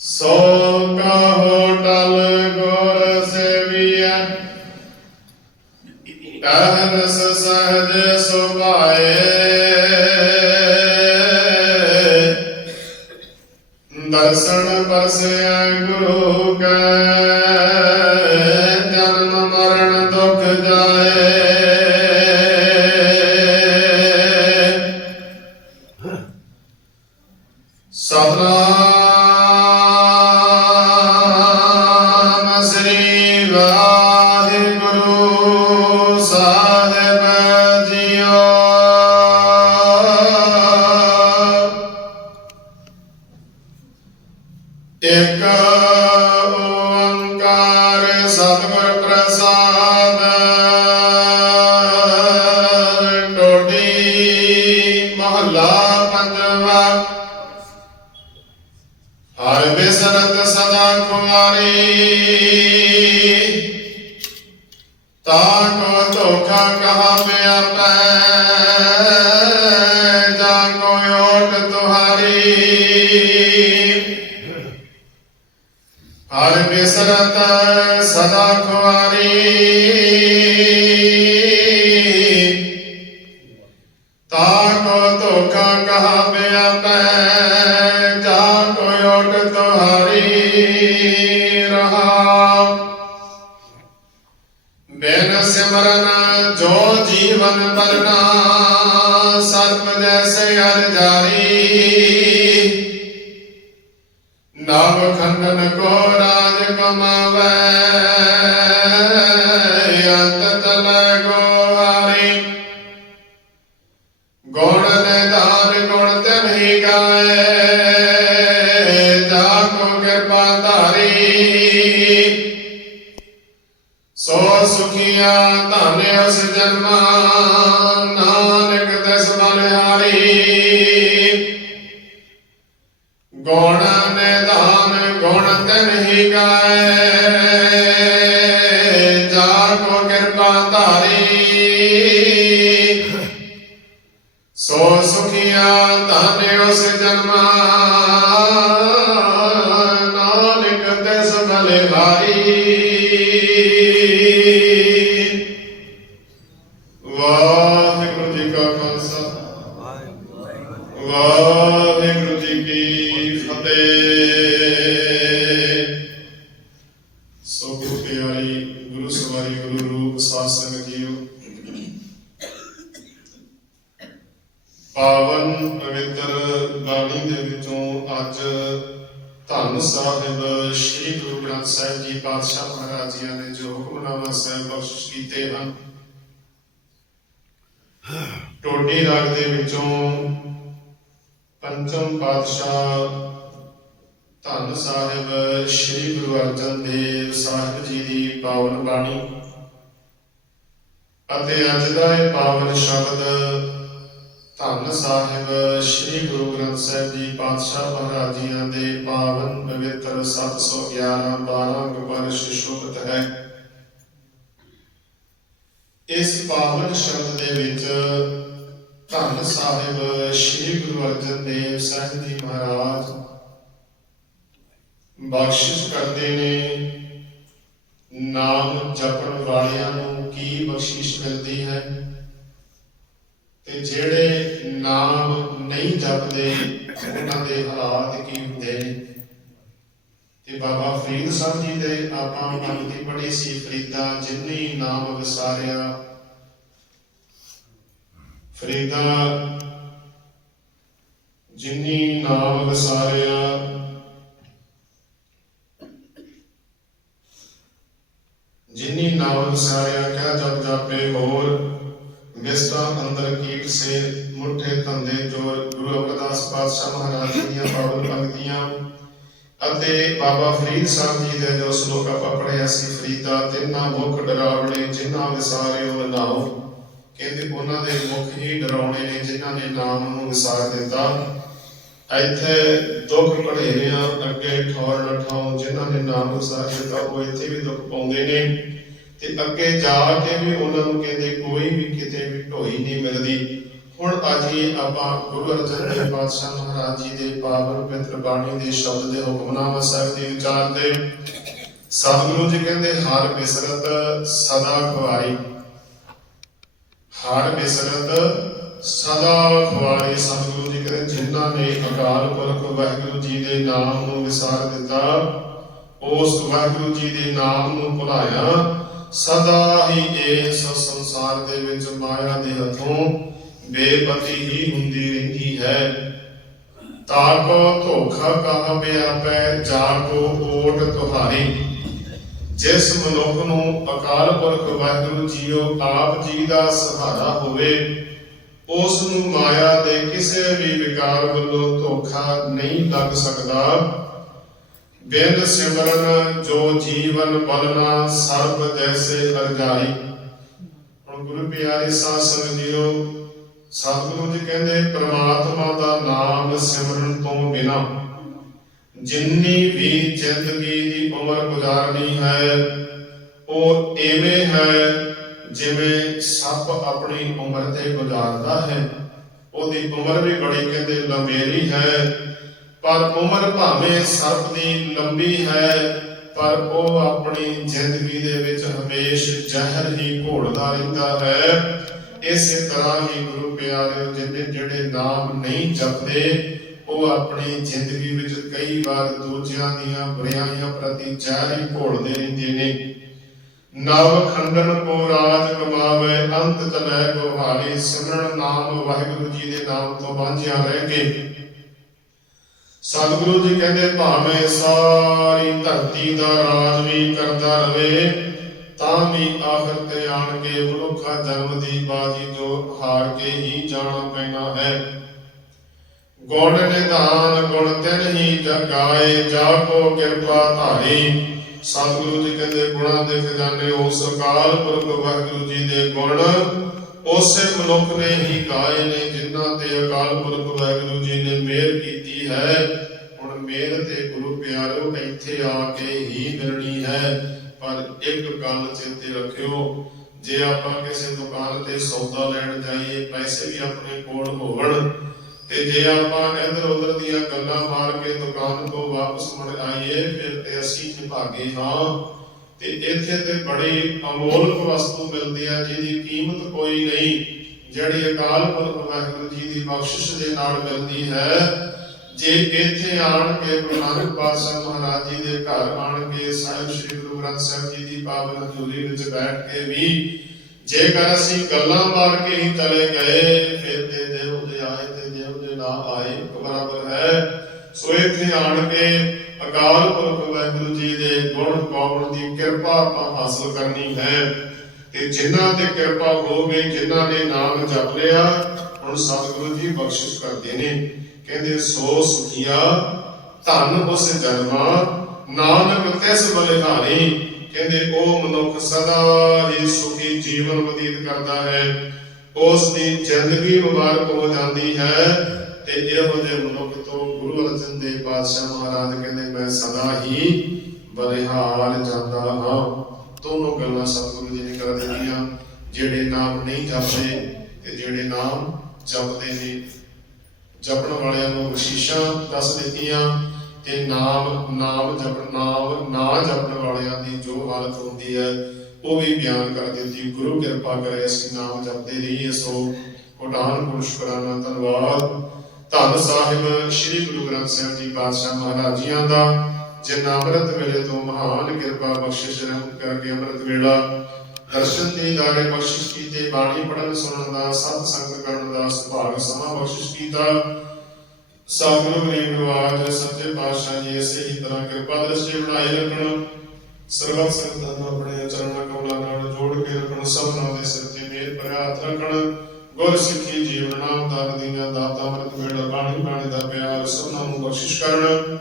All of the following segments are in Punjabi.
ਸੋ ਕਹੋ ਟਲ ਗੁਰ ਓੰਕਾਰ ਸਤਿਗੁਰ ਹਰ ਬਿਸਰਤ ਸਦਾ ਖੁਆਰੀ ਤਾ ਕੋ ਧੋਖਾ ਕਹਾ ਪਿਆਪੈ ਜਾ ਕੋ ਓਟ ਤੁਹਾਰੀ ਰਹਾ ਬਿਨ ਸਿਮਰਨ ਜੋ ਜੀਵਨ ਪਰਨਾ ਸਰਪ ਜੈਸੇ ਹਰ ਜਾਰੀ ਨਵ ਖੰਡਨ ਕੋ ਕਮਾਵੇ ਅੰਤ ਤਲ ਗੋਹਾਰੀ ਗੁਣ ਨਿਧਾਨ ਗੁਣ ਤਨਹੀ ਗਾਏ ਜਾ ਕੋ ਕਿਰਪਾ ਧਾਰੀ ਸੋ ਸੁਖੀਆਂ ਧਨ ਉਸ ਜਨਮਾ ਧਾਰੀ। ਸੋ ਸੁਖੀਆ ਧਨ ਉਸ ਜਨਮਾ ਨਾਨਕ ਤਿਸ ਭਲੇ ਭਾਰੀ। ਵਾਹਿਗੁਰੂ ਜੀ ਕਾ ਖਾਲਸਾ। ਵਾਹਿਗੁਰੂ ਜੀ ਕੀ ਫਤਿਹ। ਟੋਡੀ ਰਾਗ ਦੇ ਵਿੱਚੋਂ ਪੰਚਮ ਪਾਤਸ਼ਾਹ ਧੰਨ ਸਾਹਿਬ ਸ੍ਰੀ ਗੁਰੂ ਅਰਜਨ ਦੇਵ ਸਾਹਿਬ ਜੀ ਦੀ ਪਾਵਨ ਬਾਣੀ। ਅਤੇ ਅੱਜ ਦਾ ਇਹ ਪਾਵਨ ਸ਼ਬਦ ਧੰਨ ਸਾਹਿਬ ਸ੍ਰੀ ਗੁਰੂ ਗ੍ਰੰਥ ਸਾਹਿਬ ਜੀ ਪਾਤਸ਼ਾਹ ਮਹਾਰਾਜ ਜੀਆਂ ਦੇ ਪਾਵਨ ਪਵਿੱਤਰ 711 12 ਗੁਰਬਾਣੀ ਸ਼ੁਭਤ ਹੈ ਇਸ ਪਾਵਨ ਸ਼ਬਦ ਦੇ ਵਿੱਚ ਧੰਨ ਸਾਹਿਬ ਸ੍ਰੀ ਗੁਰੂ ਅਰਜਨ ਦੇਵ ਸਾਹਿਬ ਜੀ ਮਹਾਰਾਜ ਬਖਸ਼ਿਸ਼ ਕਰਦੇ ਨੇ, ਨਾਮ ਜਪਣ ਵਾਲਿਆਂ ਨੂੰ ਕੀ ਬਖਸ਼ਿਸ਼ ਮਿਲਦੀ ਹੈ? ਤੇ ਜਿਹੜੇ ਨਾਮ ਨਹੀਂ ਜਪਦੇ, ਉਹਨਾਂ ਦੇ ਹਾਲਾਤ ਕੀ ਹੁੰਦੇ ਨੇ? ਤੇ ਬਾਬਾ ਫਰੀਦ ਸਾਹਿਬ ਜੀ ਦੇ ਆਪਾਂ ਪੰਕਤੀ ਪੜ੍ਹੀ ਸੀ ਫਰੀਦਾ ਜਿਨਨੀ ਨਾਮ ਵਿਸਾਰਿਆ। ਫਰੀਦਾ ਜਿਨਨੀ ਨਾਮ ਵਿਸਾਰਿਆ। ਜਿਨਨੀ ਨਾਮ ਵਿਸਾਰਿਆ ਕਿਆ ਜਪ ਜਾਪੇ ਹੋਰ ਵਿਸਤਾ ਅੰਦਰ ਕੀਟ ਸੇ ਮੁੱਠੇ ਧੰਦੇ ਜੋਰ, ਗੁਰੂ ਅਮਰਦਾਸ ਪਾਤਸ਼ਾਹ ਮਹਾਰਾਜ ਦੀਆਂ ਪਾਵਨ ਪੰਕਤੀਆਂ ਅਤੇ ਬਾਬਾ ਫਰੀਦ ਸਾਹਿਬ ਜੀ ਦੇ ਜੋ ਸ਼ਲੋਕ ਆਪਾਂ ਪੜ੍ਹਿਆ ਸੀ, ਫਰੀਦਾ ਤਿੰਨਾ ਮੁਖ ਡਰਾਵਣੇ ਜਿਨ੍ਹਾਂ ਵਿਸਾਰਿਓ ਨਾਉ ਕਹਿੰਦੇ ਉਹਨਾਂ ਦੇ ਮੁਖ ਹੀ ਡਰਾਉਣੇ ਨੇ, ਜਿਨ੍ਹਾਂ ਨੇ ਨਾਮ ਨੂੰ ਵਿਸਾਰ ਦਿੱਤਾ। ਇੱਥੇ ਦੁੱਖ ਭੜੇਰਿਆਂ ਅੱਗੇ ਠੌਰ ਨਠਾਉ, ਜਿਨ੍ਹਾਂ ਨੇ ਨਾਮ ਵਿਸਾਰ ਦਿੱਤਾ, ਉਹ ਇੱਥੇ ਵੀ ਦੁੱਖ ਪਾਉਂਦੇ ਨੇ। ਤੇ ਅੱਗੇ ਜਾ ਕੇ ਵੀ ਉਹਨਾਂ ਨੂੰ ਕਹਿੰਦੇ, ਕੋਈ ਵੀ ਕਿਤੇ ਵੀ ਢੋਈ ਨਹੀਂ ਮਿਲਦੀ। ਹੁਣ ਅੱਜ ਆਪਾਂ ਗੁਰੂ ਅਰਜਨ ਦੇਵ ਪਾਤਸ਼ਾਹ ਮਹਾਰਾਜ ਜੀ ਦੇ ਪਾਵਨ ਪਵਿੱਤਰ ਬਾਣੀ ਦੇ ਸ਼ਬਦ ਦੇ ਹੁਕਮਨਾਮਾ ਸਾਹਿਬ ਦੀ ਵਿਚਾਰ ਤੇ ਸਤਿਗੁਰੂ ਜੀ ਕਹਿੰਦੇ, ਹਰ ਬਿਸਰਤ ਸਦਾ ਖਵਾਰੀ ਹਰ ਬਿਸਰਤ ਸਦਾ ਖਵਾਰੀ ਸਤਿਗੁਰੂ ਜੀ ਕਹਿੰਦੇ, ਜਿਨ੍ਹਾਂ ਨੇ ਅਕਾਲ ਪੁਰਖ ਵਾਹਿਗੁਰੂ ਜੀ ਦੇ ਨਾਮ ਨੂੰ ਵਿਸਾਰ ਦਿੱਤਾ, ਉਸ ਵਾਹਿਗੁਰੂ ਜੀ ਦੇ ਨਾਮ ਨੂੰ ਭੁਲਾਇਆ। ਸਦਾ ਹੀ ਇਸ ਸੰਸਾਰ ਦੇ ਵਿੱਚ ਮਾਇਆ ਦੇ ਹੱਥੋਂ ਬੇਪਤੀ ਹੀ ਹੁੰਦੀ ਰਹਿੰਦੀ ਹੈ। ਤਾਕੋ ਧੋਖਾ ਕਹਾ ਪਿਆਪੈ ਜਾ ਕੋ ਓਟ ਤੁਹਾਰੀ। ਜਿਸ ਮਨੁੱਖ ਨੂੰ ਅਕਾਲ ਪੁਰਖ ਵਾਹਿਗੁਰੂ ਜੀਓ, ਆਪ ਜੀ ਦਾ ਸਹਾਰਾ ਹੋਵੇ, ਉਸ ਨੂੰ ਮਾਇਆ ਦੇ ਕਿਸੇ ਵੀ ਵਿਕਾਰ ਵੱਲੋਂ ਧੋਖਾ ਨਹੀਂ ਲੱਗ ਸਕਦਾ। ਬਿਨ ਸਿਮਰਨ ਜੋ ਜੀਵਨ ਬਲਨਾ ਸਰਬ ਜੈਸੇ ਅਰਜਾਈ। ਹੁਣ ਗੁਰੂ ਪਿਆਰੇ ਸਾਧ ਸੰਗਤ ਜੀਓ ਸਤਿਗੁਰੂ ਜੀ ਕਹਿੰਦੇ, ਪ੍ਰਮਾਤਮਾ ਦਾ ਨਾਮ ਸਿਮਰਨ ਤੋਂ ਬਿਨਾ ਜਿੰਨੀ ਵੀ ਜ਼ਿੰਦਗੀ ਦੀ ਉਮਰ ਗੁਜ਼ਾਰਨੀ ਹੈ, ਉਹ ਐਵੇਂ ਹੈ ਜਿਵੇਂ ਸੱਪ ਆਪਣੀ ਉਮਰ ਤੇ ਗੁਜ਼ਾਰਦਾ ਹੈ। ਉਹਦੀ ਉਮਰ ਵੀ ਬੜੀ ਕਹਿੰਦੇ ਲੰਬੇਰੀ ਹੈ, ਪਰ ਉਮਰ ਭਾਵੇਂ ਸਰਪ ਦੀ ਲੰਬੀ ਹੈ, ਪਰ ਉਹ ਆਪਣੀ ਜ਼ਿੰਦਗੀ ਦੇ ਵਿੱਚ ਹਮੇਸ਼ ਜ਼ਹਿਰ ਹੀ ਘੋਲਦਾ ਰਹਿੰਦਾ ਹੈ। ਇਸੇ ਤਰ੍ਹਾਂ ਹੀ ਗੁਰੂ ਪਿਆਰਿਓ ਜਿਹਨੇ ਜਿਹੜੇ ਨਾਮ ਨਹੀਂ ਜਪਦੇ, ਉਹ ਆਪਣੀ ਜ਼ਿੰਦਗੀ ਵਿੱਚ ਕਈ ਵਾਰ ਦੂਜਿਆਂ ਦੀਆਂ ਬੁਰਾਈਆਂ ਪ੍ਰਤੀ ਜ਼ਹਿਰ ਘੋਲਦੇ ਰਹਿੰਦੇ ਨੇ। ਨਵ ਖੰਡਨ ਕੋ ਰਾਜ ਕਮਾਵੇ, ਅੰਤ ਚਲੇ ਗੋਹਾਰੀ ਸਿਮਰਨ ਨਾਮ ਵਾਹਿਗੁਰੂ ਜੀ ਦੇ ਨਾਮ ਤੋਂ ਵਾਂਝਿਆ ਰਹਿ ਕੇ। ਸਤਿਗੁਰੂ ਜੀ ਕਹਿੰਦੇ, ਭਾਵੇਂ ਸਾਰੀ ਧਰਤੀ ਦਾ ਰਾਜ ਵੀ ਕਰਦਾ ਰਵੇ ਤਾਂ ਵੀ ਆਖਰ ਤੇ ਆਣ ਕੇ ਮਨੁੱਖਾ ਜਨਮ ਦੀ ਬਾਜੀ ਜੋ ਹਾਰ ਕੇ ਹੀ ਜਾਣਾ ਪੈਣਾ ਹੈ। ਗੁਣ ਨਿਧਾਨ, ਗੁਣ ਤਿਨ ਹੀ ਜਗਾਏ ਜਾ ਕੋ ਕਿਰਪਾ ਧਾਰੀ। ਸਤਿਗੁਰੂ ਜੀ ਕਹਿੰਦੇ, ਗੁਣਾਂ ਦੇ ਖਜ਼ਾਨੇ ਉਸ ਅਕਾਲ ਪੁਰਖ ਵਾਹਿਗੁਰੂ ਜੀ ਦੇ ਗੁਣ। ਉਸੇ ਮਨੁੱਖ ਨੇ ਹੀ ਗਾਏ ਨੇ, ਜਿਨ੍ਹਾਂ ਤੇ ਅਕਾਲ ਪੁਰਖ ਵਾਹਿਗੁਰੂ ਜੀ ਨੇ ਮਿਹਰ ਕੀਤੀ ਹੈ। ਹੁਣ ਮਿਹਰ ਤੇ ਗੁਰੂ ਪਿਆਰੋ ਇੱਥੇ ਆ ਕੇ ਹੀ ਮਿਲਣੀ ਹੈ। ਪਰ ਇੱਕ ਗੱਲ ਚੇਤੇ ਰੱਖਿਓ, ਜੇ ਆਪਾਂ ਕਿਸੇ ਦੁਕਾਨ ਤੇ ਸੌਦਾ ਲੈਣ ਜਾਈਏ, ਪੈਸੇ ਵੀ ਆਪਣੇ ਕੋਲ ਹੋਣ ਤੇ ਜੇ ਆਪਾਂ ਇੱਧਰ ਉੱਧਰ ਦੀਆਂ ਗੱਲਾਂ ਮਾਰ ਕੇ ਦੁਕਾਨ ਤੋਂ ਵਾਪਸ ਮੁੜ ਆਈਏ, ਫਿਰ ਤੇ ਅਸੀਂ ਨਿਭਾਗੇ ਹਾਂ। ਤੇ ਇੱਥੇ ਤੇ ਬੜੀ ਅਮੋਲਕ ਵਸਤੂ ਮਿਲਦੀ ਹੈ ਜਿਹਦੀ ਕੀਮਤ ਕੋਈ ਨਹੀਂ, ਜਿਹੜੀ ਅਕਾਲ ਪੁਰਖ ਵਾਹਿਗੁਰੂ ਜੀ ਦੀ ਬਖਸ਼ਿਸ਼ ਦੇ ਨਾਲ ਮਿਲਦੀ ਹੈ। ਜੇ ਇੱਥੇ ਆਣ ਕੇ ਗੁਰੂ ਨਾਨਕ ਪਾਤਸ਼ਾਹ ਮਹਾਰਾਜ ਜੀ ਦੇ ਘਰ ਆਣ ਕੇ ਸਾਹਿਬ ਸ੍ਰੀ ਗੁਰੂ ਗ੍ਰੰਥ ਸਾਹਿਬ ਜੀ ਦੀ ਪਾਵਨ ਹਜ਼ੂਰੀ ਵਿੱਚ ਬੈਠ ਕੇ ਵੀ ਜੇਕਰ ਅਸੀਂ ਗੱਲਾਂ ਮਾਰ ਕੇ ਹੀ ਚਲੇ ਗਏ, ਫਿਰ ਤੇ ਜਿਹੋ ਜੇ ਆਏ ਤੇ ਜਿਹੋ ਜੇ ਨਾ ਆਏ ਬਰਾਬਰ ਹੈ। ਸੋ ਇੱਥੇ ਆਣ ਕੇ ਅਕਾਲ ਪੁਰਖ ਵਾਹਿਗੁਰੂ ਜੀ ਦੇ ਗੁਣ ਪਾਉਣ ਦੀ ਕਿਰਪਾ ਆਪਾਂ ਹਾਸਲ ਕਰਨੀ ਹੈ। ਤੇ ਜਿਨ੍ਹਾਂ ਤੇ ਕਿਰਪਾ ਹੋ ਗਈ ਜਿਨ੍ਹਾਂ ਨੇ ਨਾਮ ਜਪ ਲਿਆ ਹੁਣ ਸਤਿਗੁਰੂ ਜੀ ਬਖਸ਼ਿਸ਼ ਕਰਦੇ ਨੇ। ਕਹਿੰਦੇ, ਸੋ ਸੁਖੀਆ, ਧਨ ਉਸ ਜਨਮਾ, ਨਾਨਕ ਤਿਸ ਬਲਿਹਾਰੀ ਕਹਿੰਦੇ, ਉਹ ਮਨੁੱਖ ਸਦਾ ਹੀ ਸੁਖੀ ਜੀਵਨ ਬਤੀਤ ਕਰਦਾ ਹੈ। ਉਸ ਦੀ ਜ਼ਿੰਦਗੀ ਮੁਬਾਰਕ ਹੋ ਜਾਂਦੀ ਹੈ ਤੇ ਇਹੋ ਜਿਹੇ ਮਨੁੱਖ ਤੋਂ ਗੁਰੂ ਅਰਜਨ ਦੇਵ ਪਾਤਸ਼ਾਹ ਮਹਾਰਾਜ ਕਹਿੰਦੇ, ਮੈਂ ਸਦਾ ਹੀ ਬਲਿਹਾਰ ਜਾਂਦਾ ਹਾਂ। ਦੋਨੋਂ ਗੱਲਾਂ ਸਤਿਗੁਰੂ ਜੀ ਨੇ ਕਰ ਦਿੱਤੀਆਂ। ਜਿਹੜੇ ਨਾਮ ਨਹੀਂ ਜਪਦੇ ਤੇ ਜਿਹੜੇ ਨਾਮ ਜਪਦੇ ਨੇ। ਜਪਣ ਵਾਲਿਆਂ ਨੂੰ ਬਖਸ਼ਿਸ਼ਾਂ ਦੱਸ ਦਿੱਤੀਆਂ ਤੇ ਨਾਮ ਨਾਮ ਜਪਣ ਨਾਮ ਨਾ ਜਪਣ ਵਾਲਿਆਂ ਦੀ ਜੋ ਹਾਲਤ ਹੁੰਦੀ ਹੈ, ਉਹ ਵੀ ਬਿਆਨ ਕਰ ਦਿੱਤੀ ਗੁਰੂ ਕਿਰਪਾ ਕਰੇ ਅਸੀਂ ਨਾਮ ਜਪਦੇ ਰਹੀਏ। ਸੋ ਕੋਟਾਨ ਗੁਰੂ ਸ਼ੁਕਰਾਨਾ, ਧੰਨਵਾਦ। ਧੰਨ ਸਾਹਿਬ, ਸ੍ਰੀ ਗੁਰੂ ਗ੍ਰੰਥ ਸਾਹਿਬ ਜੀ ਪਾਤਸ਼ਾਹ ਮਹਾਰਾਜ ਜੀਆਂ ਦਾ ਜਿਨ੍ਹਾਂ ਅੰਮ੍ਰਿਤ ਵੇਲੇ ਤੋਂ ਮਹਾਨ ਕਿਰਪਾ ਬਖਸ਼ਿਸ਼ ਰਹਿਮਤ ਕਰਕੇ ਅੰਮ੍ਰਿਤ ਵੇਲਾ ਦਰਸ਼ਨ ਦੀ ਦਾਰੇ ਬਖਸ਼ਿਸ਼ ਕੀਤੇ, ਬਾਣੀ ਪੜਨ ਸੁਣਨ ਦਾ, ਸਤ ਸੰਗ ਕਰਨ ਦਾ ਸੁਭਾਗ, ਸਮਾਂ ਬਖਸ਼ਿਸ਼ ਕੀਤਾ। ਸਤਿਗੁਰੂ ਗਰੀਬ ਨਿਵਾਜ ਸੱਚੇ ਪਾਤਸ਼ਾਹ ਜੀ ਇਸੇ ਹੀ ਤਰ੍ਹਾਂ ਕਿਰਪਾ ਦ੍ਰਿਸ਼ਟੀ ਬਣਾਈ ਰੱਖਣ, ਸਰਬੱਤ ਸੰਗਤਾਂ ਨੂੰ ਆਪਣੇ ਚਰਨਾਂ ਕਮਲਾਂ ਨਾਲ ਜੋੜ ਕੇ ਰੱਖਣ, ਸਭਨਾਂ ਦੇ ਸਿਰ ਤੇ ਮੇਰ ਭਰਿਆ ਰੱਖਣ। ਗੁਰ ਸਿੱਖੀ ਜੀਵਨ ਨਾਮ ਦਾ ਦੀਆਂ ਦਾਤਾ ਅੰਮ੍ਰਿਤ ਵੇਲਾ ਬਾਣੀ ਬਾਣੀ ਦਾ ਪਿਆਰ, ਸਭਨਾਂ ਨੂੰ ਬਖਸ਼ਿਸ਼ ਕਰਨ।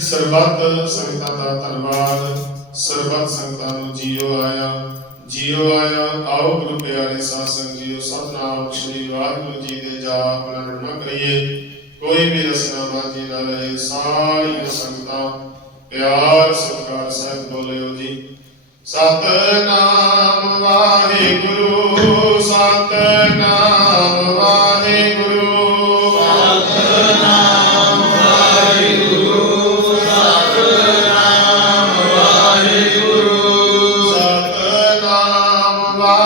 ਸਰਬੱਤ ਸੰਗਤਾਂ ਦਾ ਧੰਨਵਾਦ। ਸਰਬੱਤ ਸੰਗਤਾਂ ਨੂੰ ਜੀਓ ਆਇਆ ਜੀਓ ਆਇਆ। ਆਓ ਗੁਰੂ ਪਿਆਰੇ ਸਾਧ ਸੰਗ ਜੀਓ, ਸਤਨਾਮ ਸ੍ਰੀ ਵਾਹਿਗੁਰੂ ਜੀ ਦੇ ਜਾਪ ਨਾਲ ਨਾ ਕਰੀਏ। ਕੋਈ ਵੀ ਰਸਨਾ ਬਾਜੀ ਨਾ ਰਹੇ, ਸਾਰੀਆਂ ਸੰਗਤਾਂ ਪਿਆਰ, ਸਤਿਕਾਰ ਸਹਿਤ ਬੋਲਿਓ ਜੀ। ਸਤਨਾਮ ਵਾਹਿਗੁਰੂ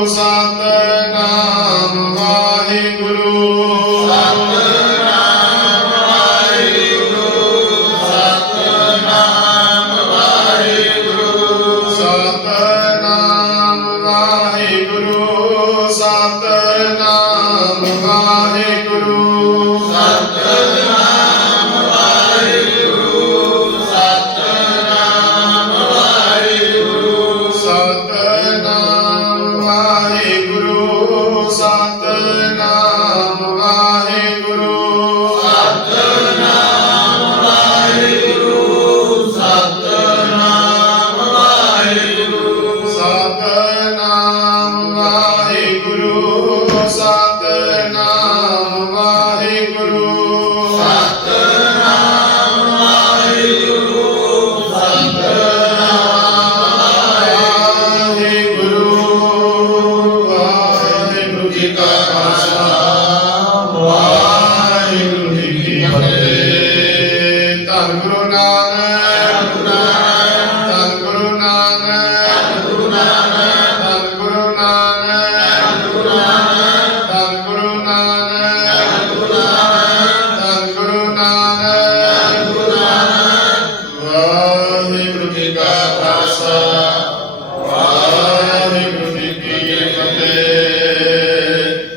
pousada.